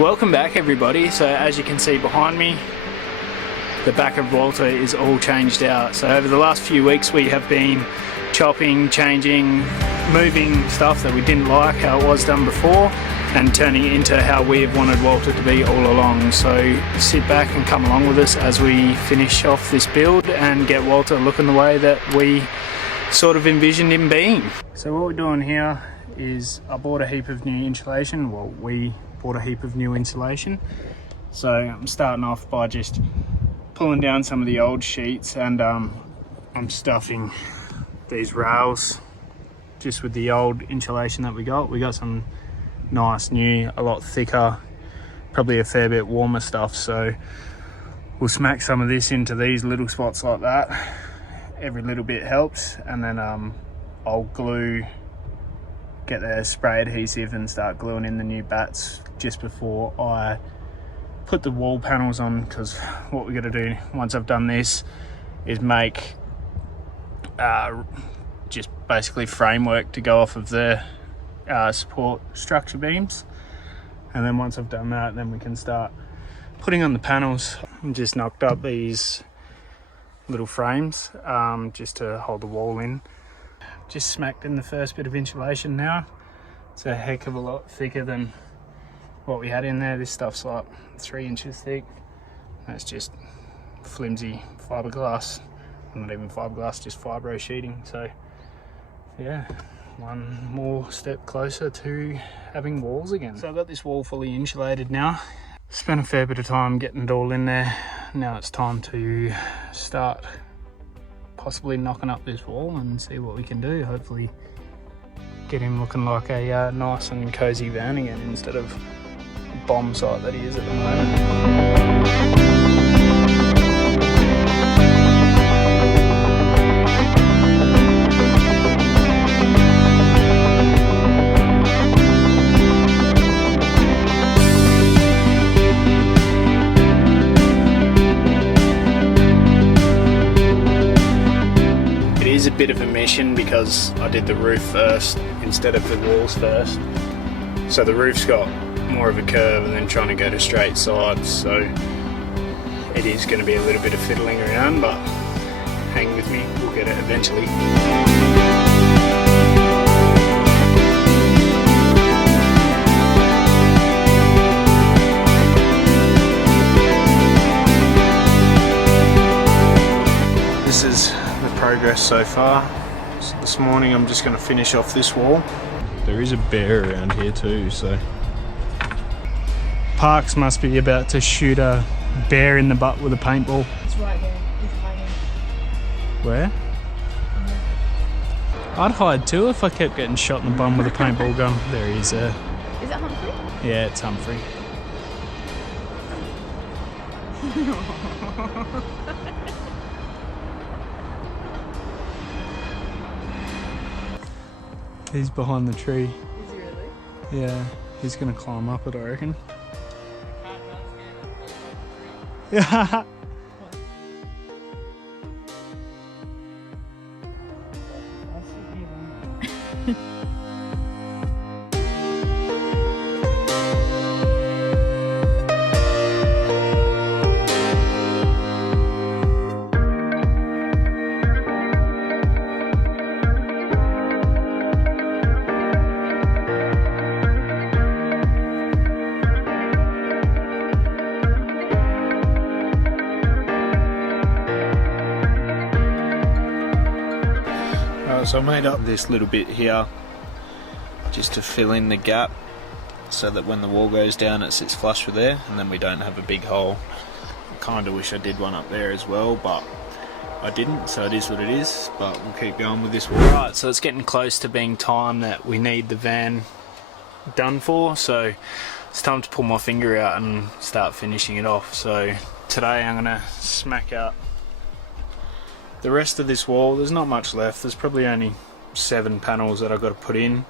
Welcome back everybody. So as you can see behind me, the back of Walter is all changed out. So over the last few weeks we have been chopping, changing, moving stuff that we didn't like how it was done before and turning it into how we have wanted Walter to be all along. So sit back and come along with us as we finish off this build and get Walter looking the way that we sort of envisioned him being. So what we're doing here is I bought a heap of new insulation. Well, we bought a heap of new insulation. So I'm starting off by just pulling down some of the old sheets and I'm stuffing these rails just with the old insulation that we got. We got some nice new, a lot thicker, probably a fair bit warmer stuff. So we'll smack some of this into these little spots like that. Every little bit helps, and then I'll get the spray adhesive and start gluing in the new bats just before I put the wall panels on, because what we're going to do once I've done this is make just basically framework to go off of the support structure beams, and then once I've done that, then we can start putting on the panels. I just knocked up these little frames just to hold the wall in. Just smacked in the first bit of insulation now. It's a heck of a lot thicker than what we had in there. This stuff's like 3 inches thick. That's just flimsy fiberglass. Not even fiberglass, just fibro sheeting. So yeah, one more step closer to having walls again. So I've got this wall fully insulated now. Spent a fair bit of time getting it all in there. Now it's time to start possibly knocking up this wall and see what we can do. Hopefully get him looking like a nice and cozy van again instead of a bomb site that he is at the moment. A bit of a mission because I did the roof first instead of the walls first, so the roof's got more of a curve and then trying to go to straight sides, so it is going to be a little bit of fiddling around, but hang with me, we'll get it eventually. This is progress so far. So this morning I'm just going to finish off this wall. There is a bear around here too, so Parks must be about to shoot a bear in the butt with a paintball. It's right there. He's hiding. Where? Yeah. I'd hide too if I kept getting shot in the bum with a paintball gun. There he is there. Is it Humphrey? Yeah, it's Humphrey. He's behind the tree. Is he really? Yeah, he's gonna climb up it, I reckon. Yeah. So I made up this little bit here just to fill in the gap so that when the wall goes down it sits flush with there and then we don't have a big hole. I kind of wish I did one up there as well, but I didn't, so it is what it is, but we'll keep going with this wall. Right, so it's getting close to being time that we need the van done for, so it's time to pull my finger out and start finishing it off. So today I'm gonna smack out the rest of this wall. There's not much left. There's probably only 7 panels that I've got to put in,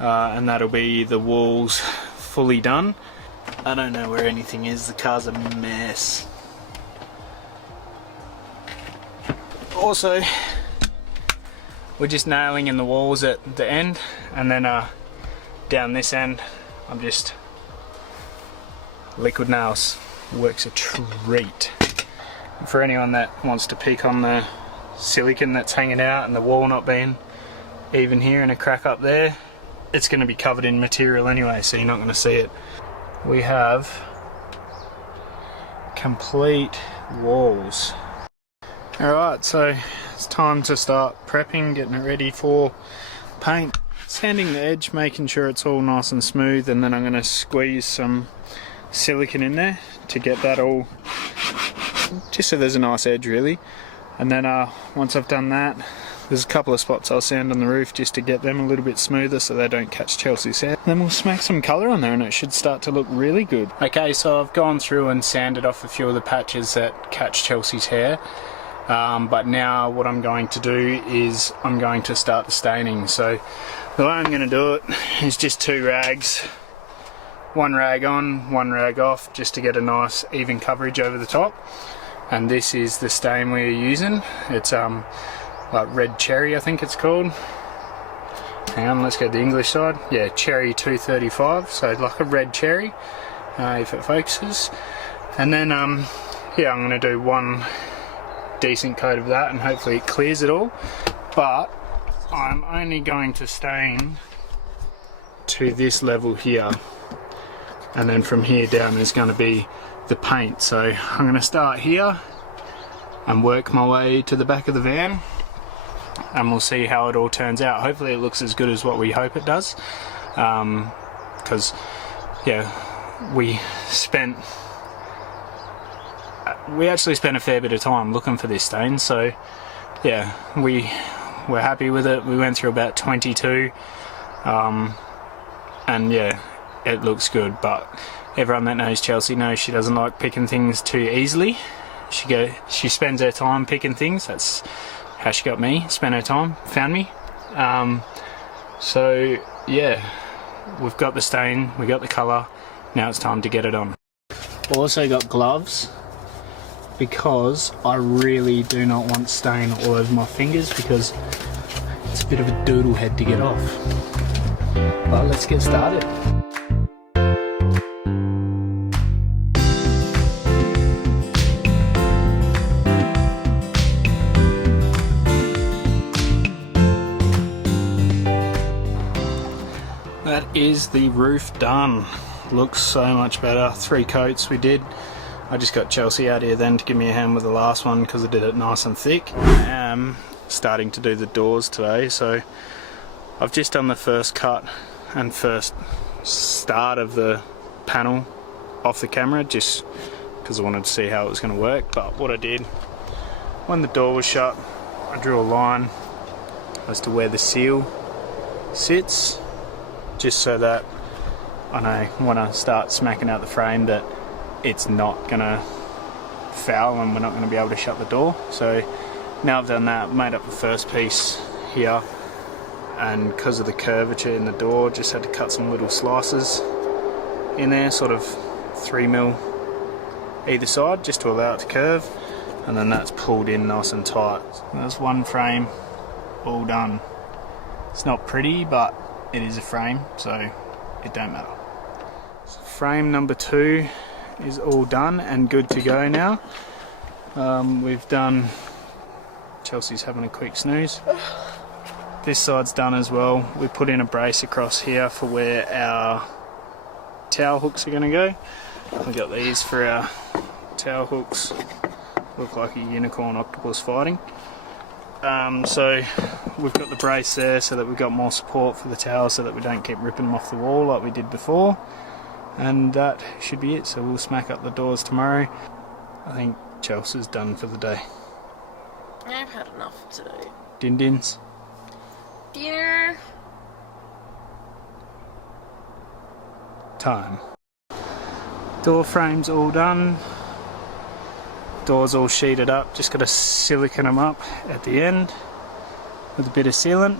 and that'll be the walls fully done. I don't know where anything is. The car's a mess. Also, we're just nailing in the walls at the end, and then down this end I'm just liquid nails works a treat. For anyone that wants to pick on the silicone that's hanging out and the wall not being even here and a crack up there, it's going to be covered in material anyway, so you're not going to see it. We have complete walls. Alright, so it's time to start prepping, getting it ready for paint. Sanding the edge, making sure it's all nice and smooth, and then I'm going to squeeze some silicone in there to get that all, just so there's a nice edge really. And then once I've done that, there's a couple of spots I'll sand on the roof just to get them a little bit smoother so they don't catch Chelsea's hair. Then we'll smack some colour on there and it should start to look really good. Okay, so I've gone through and sanded off a few of the patches that catch Chelsea's hair. But now what I'm going to do is I'm going to start the staining. So the way I'm going to do it is just 2 rags. 1 rag on, 1 rag off, just to get a nice even coverage over the top. And this is the stain we're using. It's like red cherry, I think it's called. Hang on, let's go to the English side. Yeah, cherry 235, so like a red cherry, if it focuses. And then yeah, I'm going to do 1 decent coat of that and hopefully it clears it all. But I'm only going to stain to this level here, and then from here down is going to be the paint. So I'm going to start here and work my way to the back of the van, and we'll see how it all turns out. Hopefully it looks as good as what we hope it does, because yeah, we actually spent a fair bit of time looking for this stain. So yeah, we're happy with it. We went through about 22 and yeah, it looks good. But everyone that knows Chelsea knows she doesn't like picking things too easily. She spends her time picking things. That's how she got me, spent her time, found me. So yeah, we've got the stain, we got the colour, now it's time to get it on. Also got gloves, because I really do not want stain all over my fingers, because it's a bit of a doodle head to get off. But let's get started. That is the roof done. Looks so much better. 3 coats we did. I just got Chelsea out here then to give me a hand with the last one because I did it nice and thick. I am starting to do the doors today, so I've just done the first cut and first start of the panel off the camera, just because I wanted to see how it was going to work. But what I did, when the door was shut, I drew a line as to where the seal sits, just so that I know when I start smacking out the frame that it's not gonna foul and we're not gonna be able to shut the door. So now I've done that, made up the first piece here, and because of the curvature in the door, just had to cut some little slices in there, sort of 3mm either side, just to allow it to curve, and then that's pulled in nice and tight. So that's 1 frame all done. It's not pretty, but it is a frame, so it don't matter. So frame number 2 is all done and good to go now. We've done, Chelsea's having a quick snooze. This side's done as well. We put in a brace across here for where our towel hooks are going to go. We got these for our towel hooks. Look like a unicorn octopus fighting. So we've got the brace there so that we've got more support for the towel, so that we don't keep ripping them off the wall like we did before. And that should be it, so we'll smack up the doors tomorrow. I think Chelsea's done for the day. I've had enough today. Din-dins. Dinner. Time. Door frames all done. Doors all sheeted up, just got to silicone them up at the end with a bit of sealant.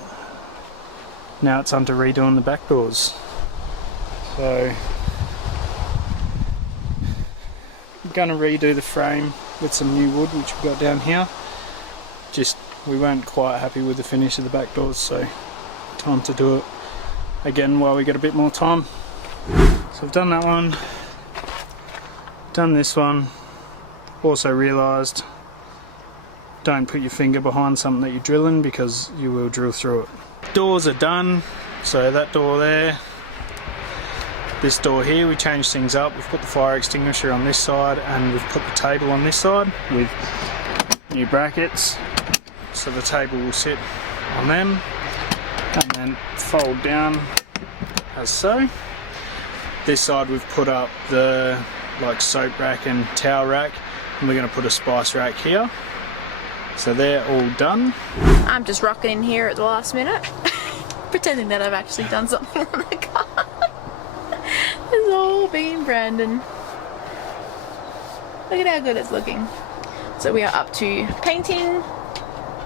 Now it's on to redoing the back doors. So I'm going to redo the frame with some new wood which we've got down here. Just we weren't quite happy with the finish of the back doors, so time to do it again while we get a bit more time. So I've done that one. Done this one. Also realised, don't put your finger behind something that you're drilling because you will drill through it. Doors are done, so that door there. This door here, we changed things up. We've put the fire extinguisher on this side and we've put the table on this side with new brackets. So the table will sit on them and then fold down as so. This side we've put up the soap rack and towel rack, and we're going to put a spice rack here. So they're all done. I'm just rocking in here at the last minute, pretending that I've actually done something on the car. It's all been Brandon. Look at how good it's looking. So we are up to painting.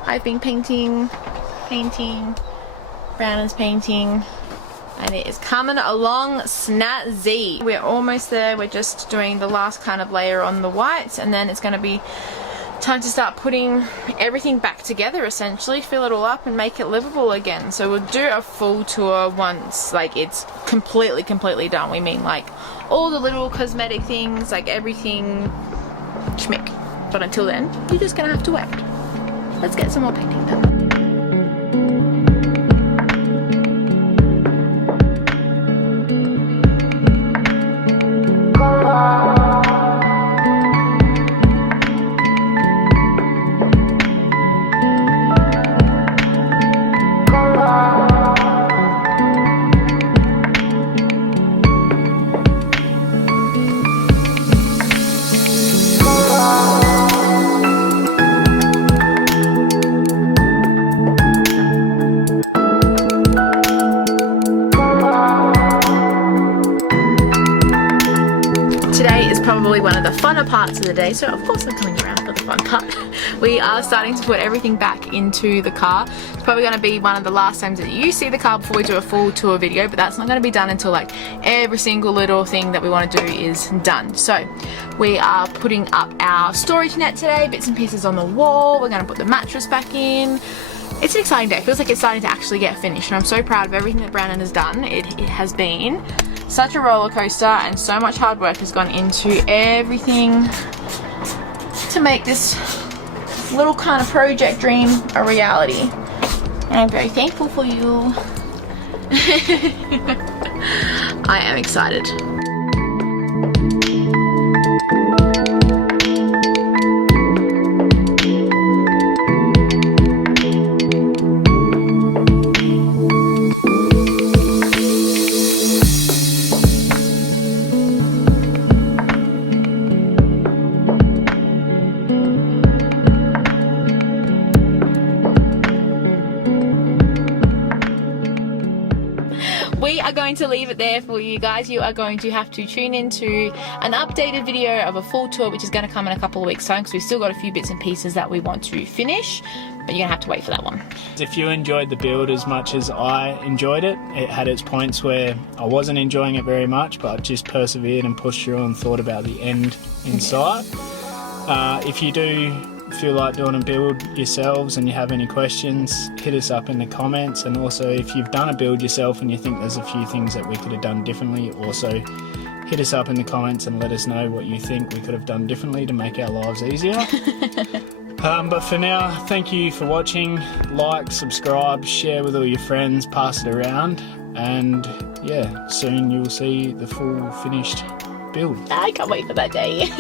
I've been painting. Brandon's painting. And it is coming along snazzy. We're almost there. We're just doing the last kind of layer on the whites, and then it's going to be time to start putting everything back together, essentially fill it all up and make it livable again. So we'll do a full tour once it's completely done. We mean all the little cosmetic things, everything schmick. But until then, you're just gonna have to wait. Let's get some more painting done. Probably one of the funner parts of the day, so of course I'm coming around for the fun part. We are starting to put everything back into the car. It's probably going to be one of the last times that you see the car before we do a full tour video, but that's not going to be done until every single little thing that we want to do is done. So we are putting up our storage net today, bits and pieces on the wall. We're going to put the mattress back in. It's an exciting day. It feels like it's starting to actually get finished, and I'm so proud of everything that Brandon has done. It has been such a roller coaster, and so much hard work has gone into everything to make this little kind of project dream a reality. And I'm very thankful for you. I am excited. We are going to leave it there for you guys. You are going to have to tune into an updated video of a full tour, which is going to come in a couple of weeks' time, because we've still got a few bits and pieces that we want to finish, but you're going to have to wait for that one. If you enjoyed the build as much as I enjoyed it, it had its points where I wasn't enjoying it very much, but I just persevered and pushed through and thought about the end in sight. If you do feel like doing a build yourselves and you have any questions, hit us up in the comments. And also, if you've done a build yourself and you think there's a few things that we could have done differently, also hit us up in the comments and let us know what you think we could have done differently to make our lives easier. But for now, thank you for watching. Like, subscribe, share with all your friends, pass it around, and yeah, soon you'll see the full finished build. I can't wait for that day.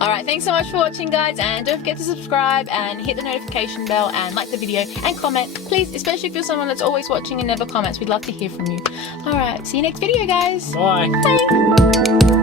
Alright, thanks so much for watching, guys, and don't forget to subscribe and hit the notification bell and like the video and comment, please, especially if you're someone that's always watching and never comments. We'd love to hear from you. Alright, see you next video, guys. Bye. Bye.